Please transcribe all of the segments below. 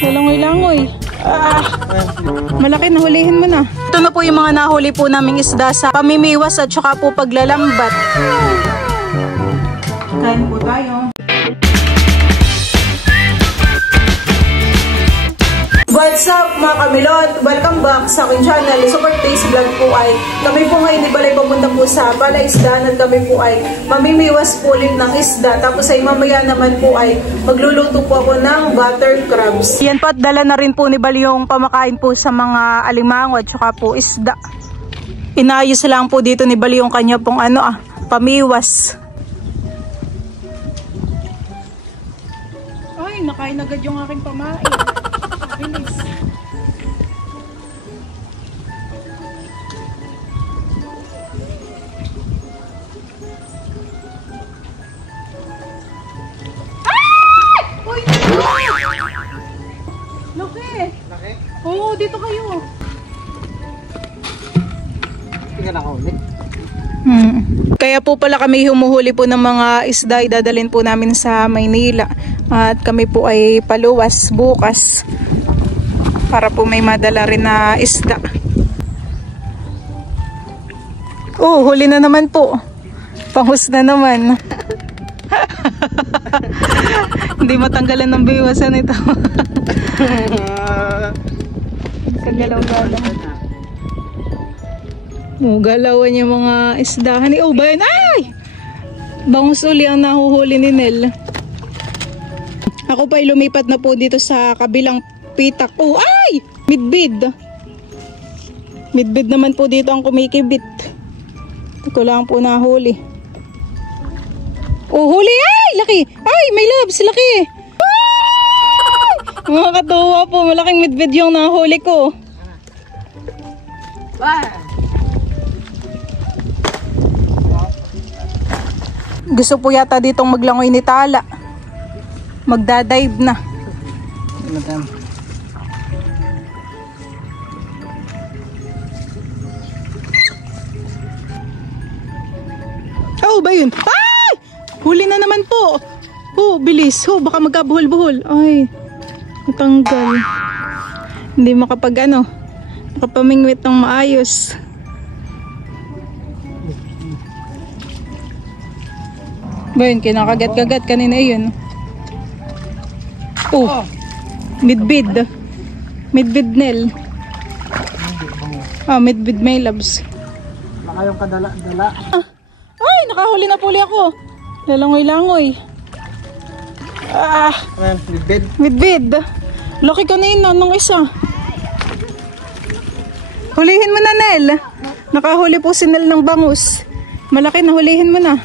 Langoy-langoy. Malaki, nahulihin mo na. Ito na po yung mga nahuli po naming isda sa pamimiwas at saka po paglalambat. Kain po tayo. What's up mga kamilot? Welcome back sa aking channel. Super Taste Vlog po ay kami po ngayon di balay papunta po sa palaisdaan at kami po ay mamimiwas po ulit ng isda. Tapos ay mamaya naman po ay magluluto po ako ng butter crabs. Yan po at dala na rin po ni Bal yung pamakain po sa mga alimango at saka po isda. Inayos lang po dito ni Bal yung kanya pong pamiwas. Ay, nakain agad yung aking pamain. Bilis. Uy! Laki! Laki? Oo, dito kayo. Tingnan ako ulit. Kaya po pala kami humuhuli po ng mga isda, idadalhin po namin sa Maynila. At kami po ay paluwas bukas para po may madala rin na isda. Oh, huli na naman po. Panghus na naman. Hindi matanggalan ng biwasan ito. Kagalaw-galaw. Oh, galawan yung mga isdahan. Oh, bayan. Ay! Bangus uli ang nahuhuli ni Nel. Ako pa ay lumipat na po dito sa kabilang pitak. Oh, ay! Midbid. Midbid naman po dito ang kumikibit. Ito lang po nahuli. Oh, huli! Ay! Laki! Ay! May labs! Laki! Ay! Mga katuwa po. Malaking midbid yung nahuli ko. Gusto po yata ditong maglangoy ni Tala. Magdadive na. Oh, ba yun? Ay! Huli na naman po. Oh, bilis. Oh, baka magkabuhol-buhol. Ay, natanggal. Hindi makapamingwit ng maayos. Ba yun, kinakagat-kagat kanina yun. Oh, midbid. Midbid Nel. Midbid may labs. Baka yung kadala-dala. Ay, nakahuli na puli ako. Lalangoy-langoy. Midbid. Midbid. Laki kanina nung isa. Hulihin mo na, Nel. Nakahuli po si Nel ng bangus. Malaki na, hulihin mo na.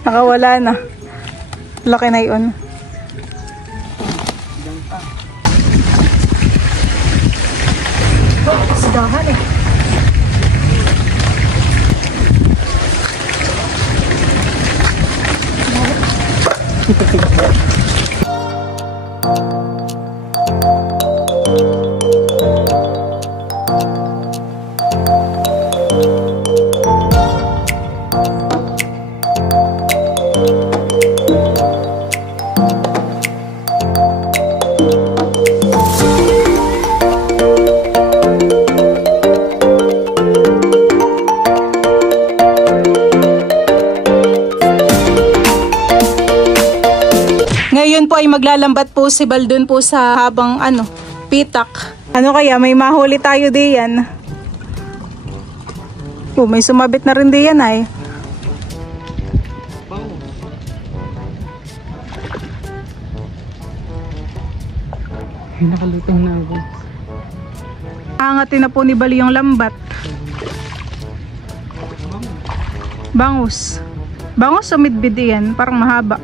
Nakawala na. Laki na yun. Sidahan eh. Ngayon po ay maglalambat po si Bal dun po sa habang pitak. Ano kaya, may mahuli tayo diyan. Oh, may sumabit na rin diyan ay. Nakalutong na ako. Angatin na po ni Bal yung lambat. Bangus. Bangus o midbid yan? Parang mahaba.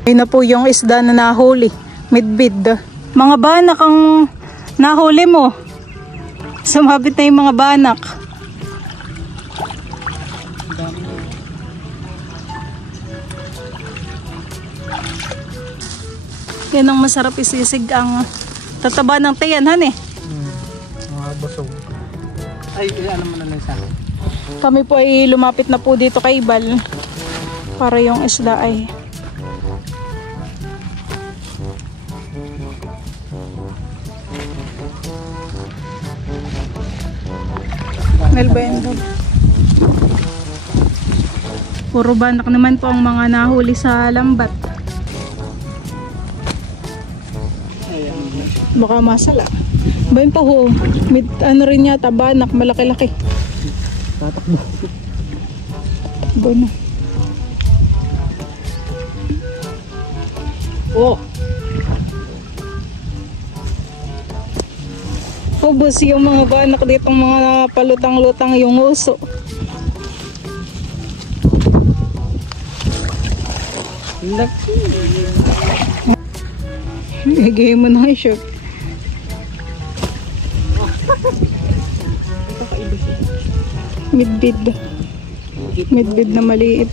Ayun na po yung isda na nahuli. Midbid. Mga banak ang nahuli mo. Sumabit na yung mga banak. Yan ang masarap isisig ang tataba ng tiyan, han eh. mga busog. Ay, ano mo na lang sa akin. Kami po ay lumapit na po dito kay Bal para yung isda ay Melbendo. Puro banak naman po ang mga nahuli sa lambat. Baka masala. Bayan pa ho. May ano rin yata, banak, malaki-laki. Tatakbo. Bono. Oh! Ubus yung mga banak ditong mga palutang-lutang yung uso. Laki! Gagawin mo na yung short. Midbid. Midbid na maliit.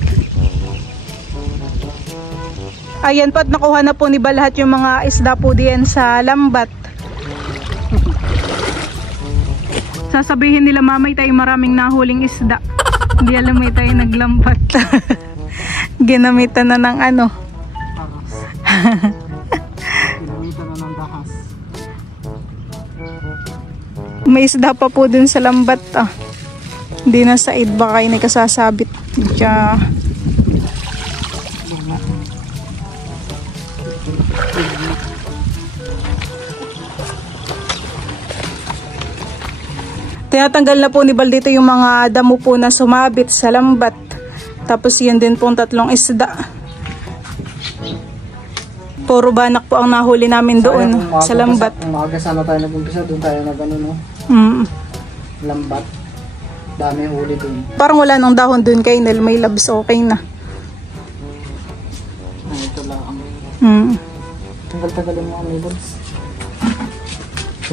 Ayan po at nakuha na po ni Bal lahat yung mga isda po diyan sa lambat. Sasabihin nila mamay tayo maraming nahuling isda. Hindi alam may tayo naglambat. Ginamitan na ng ano. Ginamitan na ng dahas. May isda pa po dun sa lambat ah. Hindi na sa id baka yun ay kasasabit. Diya. Tinatanggal na po ni Bal dito yung mga damo po na sumabit sa lambat. Tapos yun din pong tatlong isda. Puro banak po ang nahuli namin doon sa lambat. Kung maaga sana tayo nag-umpisa, doon tayo nag-ano no? Lambat. Dami huli doon. Parang wala nang dahon doon kay Nel. May labs okay na. Ito lang ang... Tagal-tagalin mo ang labels.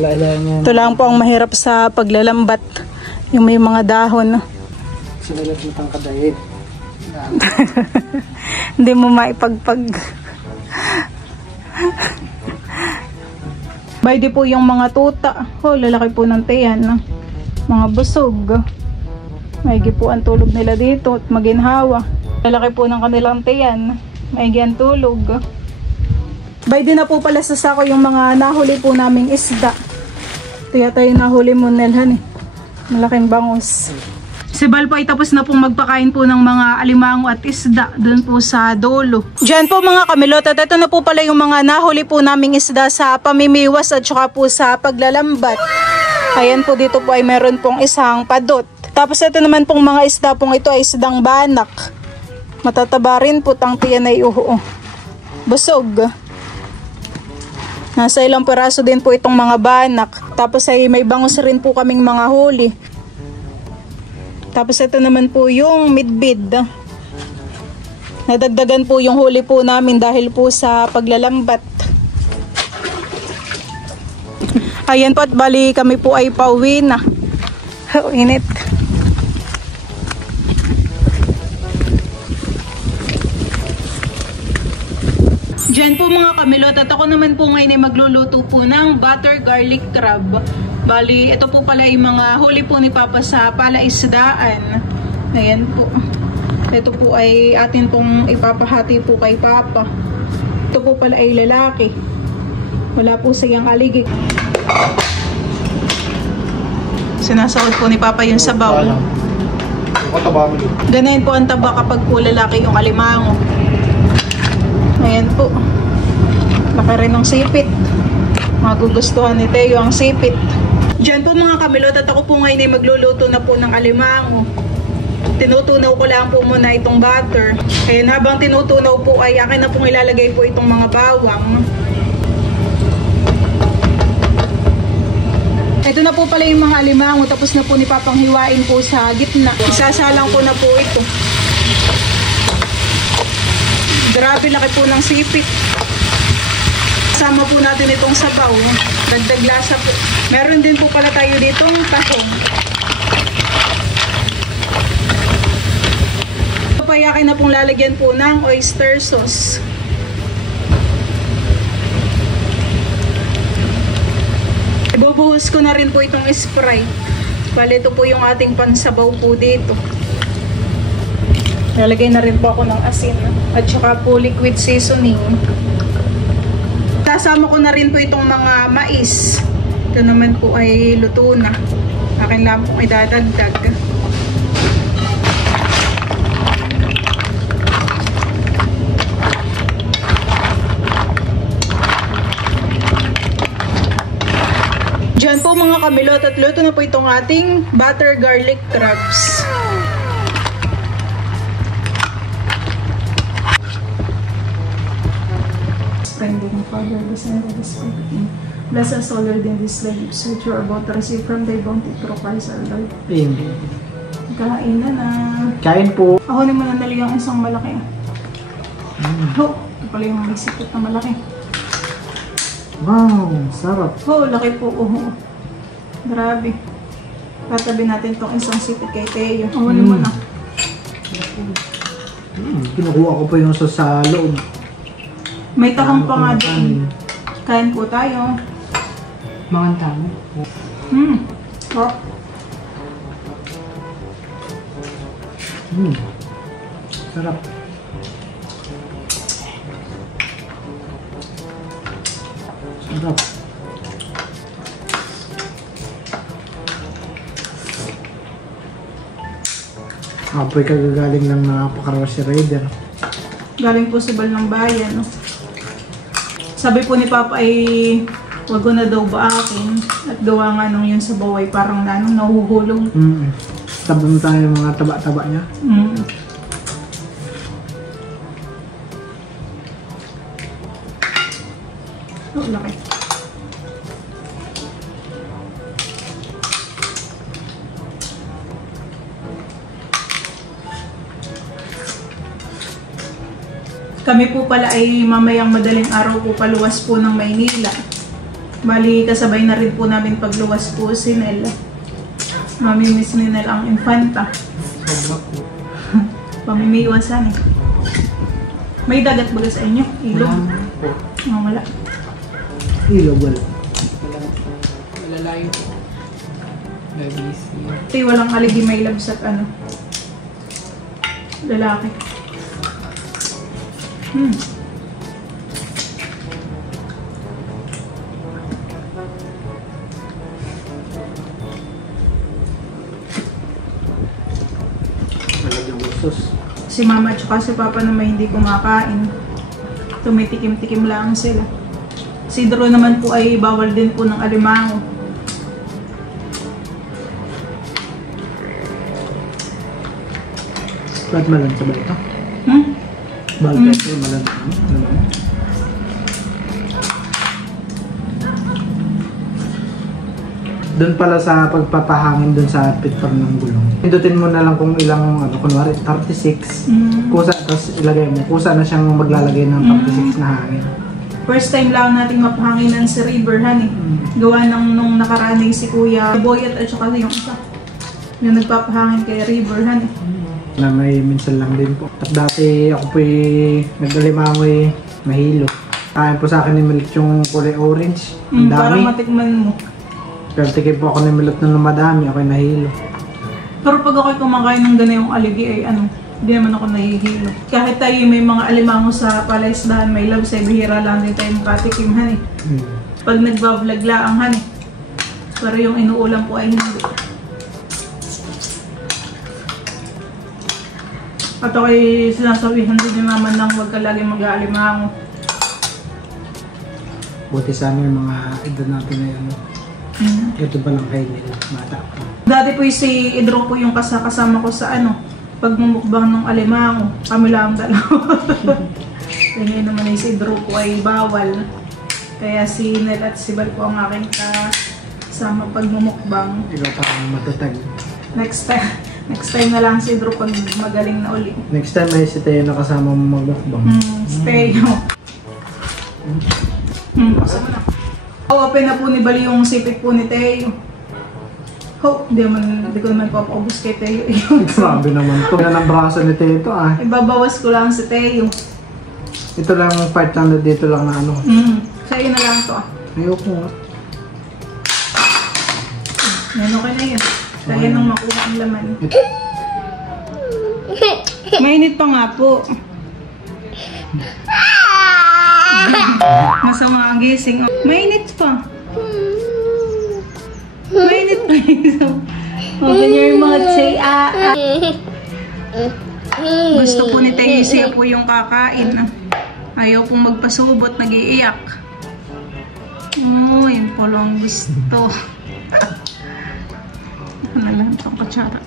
Wala yan. Ito lang po ang mahirap sa paglalambat. Yung may mga dahon. Sinulat mo tang kadahit. Hindi mo maipagpag. Baydi po yung mga tuta. Oh, lalaki po ng tiyan. Mga busog. Maigi po ang tulog nila dito at maginhawa. Lalaki po ng kanilang tiyan. Maigi ang tulog. Baydi na po pala sa sako yung mga nahuli po naming isda. Ito yata yung nahuli mo, Nelhan eh. Malaking bangus. Si Bal po ay tapos na pong magpakain po ng mga alimango at isda doon po sa dulo. Diyan po mga kamilot at ito na po pala yung mga nahuli po naming isda sa pamimiwas at saka po sa paglalambat. Ayan po dito po ay meron pong isang padot. Tapos ito naman pong mga isda pong ito ay isdang banak. Matataba rin po tang tiyan ay busog. Nasa ilang peraso din po itong mga banak. Tapos ay may bangus rin po kaming mga huli. Tapos ito naman po yung midbid. Nadagdagan po yung huli po namin dahil po sa paglalambat. Ayan po at bali kami po ay pauwi na. Oh, init. Diyan po mga kamilot at ako naman po ngayon ay magluluto po ng butter garlic crab. Bali, ito po pala yung mga huli po ni Papa sa palaisdaan. Ayan po. Ito po ay atin pong ipapahati po kay Papa. Ito po pala ay lalaki. Wala po siyang aligik. Sinasahod po ni Papa yung sabaw. Ganayin po ang taba kapag po lalaki yung alimango. Ayan po. Laki rin ng sipit. Magugustuhan ni Teo ang sipit. Diyan po mga kamilot at ako po ngayon ay magluluto na po ng alimango. Tinutunaw ko lang po muna itong butter. Ayan, habang tinutunaw po ay akin na pong ilalagay po itong mga bawang. Ito na po pala yung mga alimango. Tapos na po ni Papang hiwain po sa gitna. Isasalang ko na po ito. Grabe laki po ng sipit. Kasama po natin itong sabaw. Dagdag lasa po. Meron din po pala tayo ditong tahong. Papayakin na pong lalagyan po ng oyster sauce. Ibubuhos ko na rin po itong Sprite. Bale, ito po yung ating pansabaw po dito. Lalagay na rin po ako ng asin at saka po liquid seasoning. Kasama ko na rin po itong mga mais. Ito naman po ay luto na. Akin lang po idadagdag. Diyan po mga kamilot at luto na po itong ating butter garlic crabs. Friendly Father, the Son of the Spirit. Bless us all, Lord, in this lives which we are about to receive from Thy bounty through Christ our Lord. Amen. Kain na na. Kain po. Ako naman nanali ang isang malaki. Oh, ito pala yung may sipot na malaki. Wow, sarap. Oh, laki po. Grabe. Tatabi natin tong isang sipit kay Teo. Oo naman ah. Kinukuha ko po yung sa loob. May takang pa nga doon. Kain po tayo. Mga tamo. Oh. Sarap. Sarap. Apoy kagagaling ng napakarwa si Raider. Galing po sa bal ng bayan. No? Sabi po ni Papa ay wag ko na daw baakin at gawa nga nung yun sa baway parang nahuhulog. Taba mo tayo yung mga taba-taba niya. Oh, laki. Kami po pala ay mamayang madaling araw po paluwas po ng Maynila. Bali, kasabay na rin po namin pagluwas po si Nel. Mamimiss ni Nel ang infanta. Sobra po. Pamimiwasan eh. May dagat baga sa inyo? Ilog? Oh, wala. Ilog wala. Wala layo po. Nabisi. Ito walang aligi may labs at ano. Lalaki. Talagang gusto. Si Mama at saka si Papa naman hindi kumakain. Tumitikim-tikim lang sila. Si Drew naman po ay bawal din po ng alimango. Ba't malang sa balita? Balita ito, malang. Doon pala sa pagpapahangin doon sa pitper ng gulong. Pindutin mo na lang kung ilang, kunwari 36. Kusa, tapos ilagay mo. Kusa na siyang maglalagay ng 36 na hangin. First time lang nating mapahanginan si River, honey. Gawa nung nakaraning si Kuya Boyet at saka yung isa. Yung nagpapahangin kay River, honey. Na may minsan lang din po. At dati ako po nagdalimangoy mahilo. Kain po sa akin ni Milot yung kulay orange. Ang dami. Para matikman mo. Pero tikim po ako ni Milot na madami. Ako'y nahilo. Pero pag ako'y kumakain ng ganayong aligi ay hindi naman ako nahihilo. Kahit tayo may mga alimango sa palaisdahan, may love sa bihira lang din tayo makatikim, honey. Pag nagbablog laang, honey. Pero yung inuulam po ay hindi. At ako'y sinasabihan din ni Mama nang huwag ka lagi mag-aalimango. Buti sana yung mga edad natin na yun. Ito pa lang kayo nila, bata pa. Dati po si Idro po yung kasama ko sa pagmumukbang ng alimango. Kami lang dalawa. Ngayon naman ay si Idro po ay bawal. Kaya si Nel at si Bal po ang aking kasama pagmumukbang. Ikaw pa ang matatag. Next time na lang si Idro pag magaling na ulit. Next time ay si Teo na kasama mo magmukbang. Si Teo. Pasok na. Open na po ni Bali yung sipit po ni Teo. Hindi ko naman papaubos kay Teo. Grabe naman to. Yan ang braso ni Teo ito Ibabawas ko lang si Teo. Ito lang yung part na dito lang na Sa'yo na lang to. Ayoko nga. Ano ka na yun? Kaya nang makuha ang laman. Mainit pa nga po. Masama ang gising. Mainit pa. Mainit pa yun. Open your mouth, say Gusto po ni Taisia po yung kakain. Ayaw pong magpasubot, nag-iiyak. Oh, yun po lang gusto. Ano lang itong kutsara.